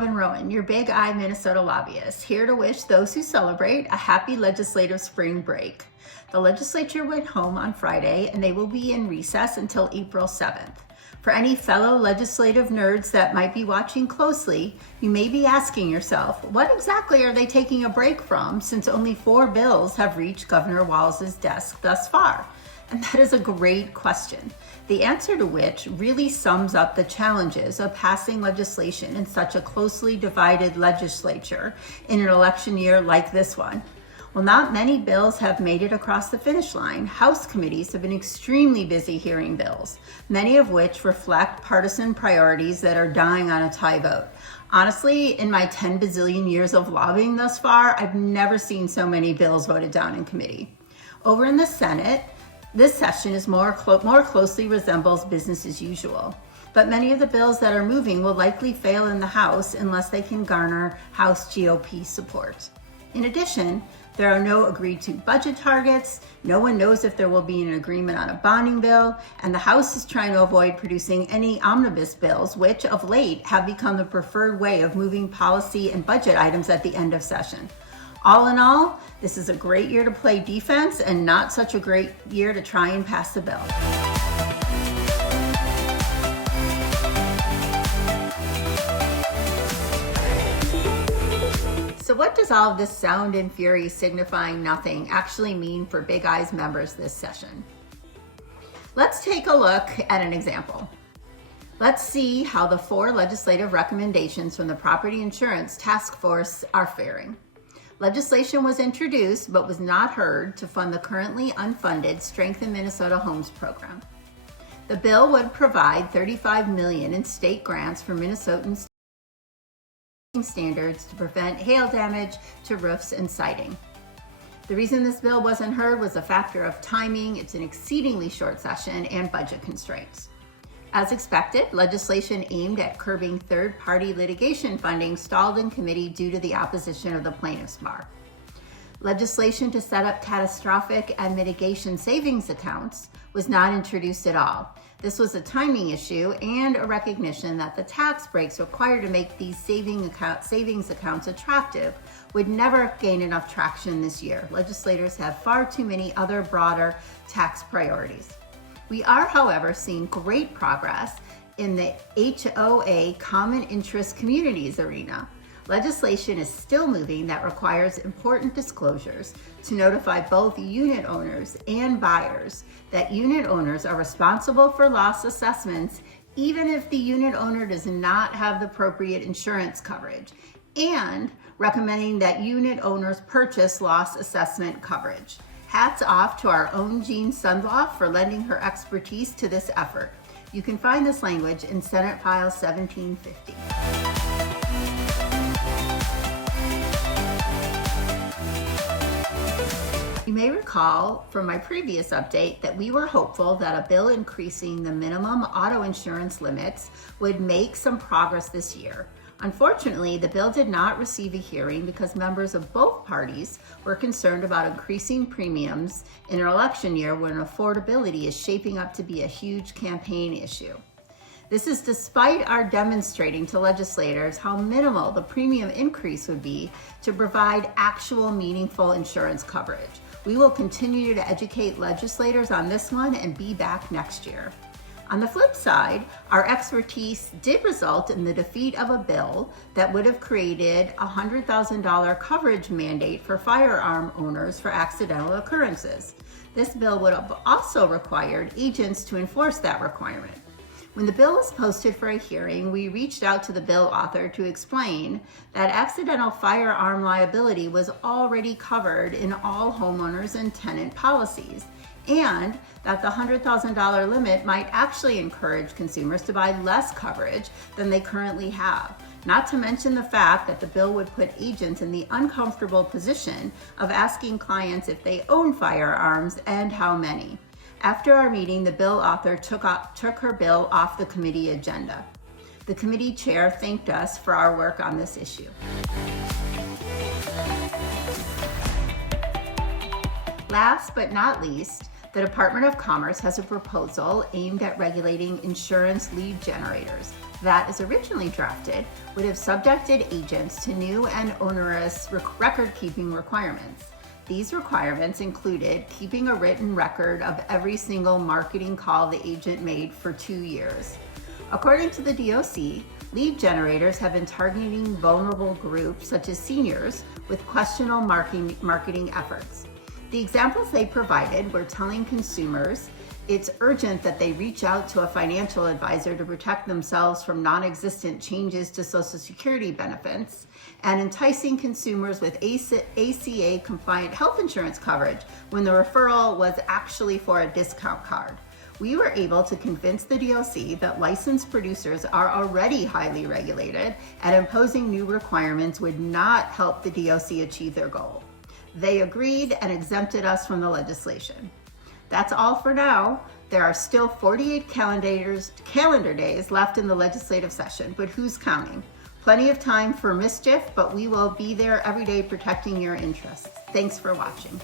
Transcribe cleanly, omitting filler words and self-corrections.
Robin Rowan, your Big I Minnesota lobbyist, here to wish those who celebrate a happy legislative spring break. The legislature went home on Friday and they will be in recess until April 7th. For any fellow legislative nerds that might be watching closely, you may be asking yourself, what exactly are they taking a break from since only 4 bills have reached Governor Walz's desk thus far? And that is a great question, the answer to which really sums up the challenges of passing legislation in such a closely divided legislature in an election year like this one. While not many bills have made it across the finish line, House committees have been extremely busy hearing bills, many of which reflect partisan priorities that are dying on a tie vote. Honestly, in my 10 bazillion years of lobbying thus far, I've never seen so many bills voted down in committee. Over in the Senate, this session is more closely resembles business as usual. But many of the bills that are moving will likely fail in the House unless they can garner House GOP support. In addition, there are no agreed to budget targets, no one knows if there will be an agreement on a bonding bill, and the House is trying to avoid producing any omnibus bills, which of late have become the preferred way of moving policy and budget items at the end of session. All in all, this is a great year to play defense and not such a great year to try and pass the bill. So what does all of this sound and fury signifying nothing actually mean for Big I's members this session? Let's take a look at an example. Let's see how the 4 legislative recommendations from the Property Insurance Task Force are faring. Legislation was introduced but was not heard to fund the currently unfunded Strengthen Minnesota Homes program. The bill would provide $35 million in state grants for Minnesotans standards to prevent hail damage to roofs and siding. The reason this bill wasn't heard was a factor of timing, it's an exceedingly short session, and budget constraints. As expected, legislation aimed at curbing third-party litigation funding stalled in committee due to the opposition of the plaintiffs' bar. Legislation to set up catastrophic and mitigation savings accounts was not introduced at all. This was a timing issue and a recognition that the tax breaks required to make these savings accounts attractive would never gain enough traction this year. Legislators have far too many other broader tax priorities. We are, however, seeing great progress in the HOA common interest communities arena. Legislation is still moving that requires important disclosures to notify both unit owners and buyers that unit owners are responsible for loss assessments even if the unit owner does not have the appropriate insurance coverage, and recommending that unit owners purchase loss assessment coverage. Hats off to our own Jean Sundloff for lending her expertise to this effort. You can find this language in Senate File 1750. You may recall from my previous update that we were hopeful that a bill increasing the minimum auto insurance limits would make some progress this year. Unfortunately, the bill did not receive a hearing because members of both parties were concerned about increasing premiums in an election year when affordability is shaping up to be a huge campaign issue. This is despite our demonstrating to legislators how minimal the premium increase would be to provide actual meaningful insurance coverage. We will continue to educate legislators on this one and be back next year. On the flip side, our expertise did result in the defeat of a bill that would have created a $100,000 coverage mandate for firearm owners for accidental occurrences. This bill would have also required agents to enforce that requirement. When the bill was posted for a hearing, we reached out to the bill author to explain that accidental firearm liability was already covered in all homeowners and tenant policies, and that the $100,000 limit might actually encourage consumers to buy less coverage than they currently have. Not to mention the fact that the bill would put agents in the uncomfortable position of asking clients if they own firearms and how many. After our meeting, the bill author took her bill off the committee agenda. The committee chair thanked us for our work on this issue. Last but not least, the Department of Commerce has a proposal aimed at regulating insurance lead generators. that, as originally drafted, would have subjected agents to new and onerous record-keeping requirements. These requirements included keeping a written record of every single marketing call the agent made for 2 years. According to the DOC, lead generators have been targeting vulnerable groups such as seniors with questionable marketing efforts. The examples they provided were telling consumers it's urgent that they reach out to a financial advisor to protect themselves from non-existent changes to Social Security benefits, and enticing consumers with ACA-compliant health insurance coverage when the referral was actually for a discount card. We were able to convince the DOC that licensed producers are already highly regulated, and imposing new requirements would not help the DOC achieve their goal. They agreed and exempted us from the legislation. That's all for now. There are still 48 calendar days left in the legislative session, but who's counting? Plenty of time for mischief, but we will be there every day protecting your interests. Thanks for watching.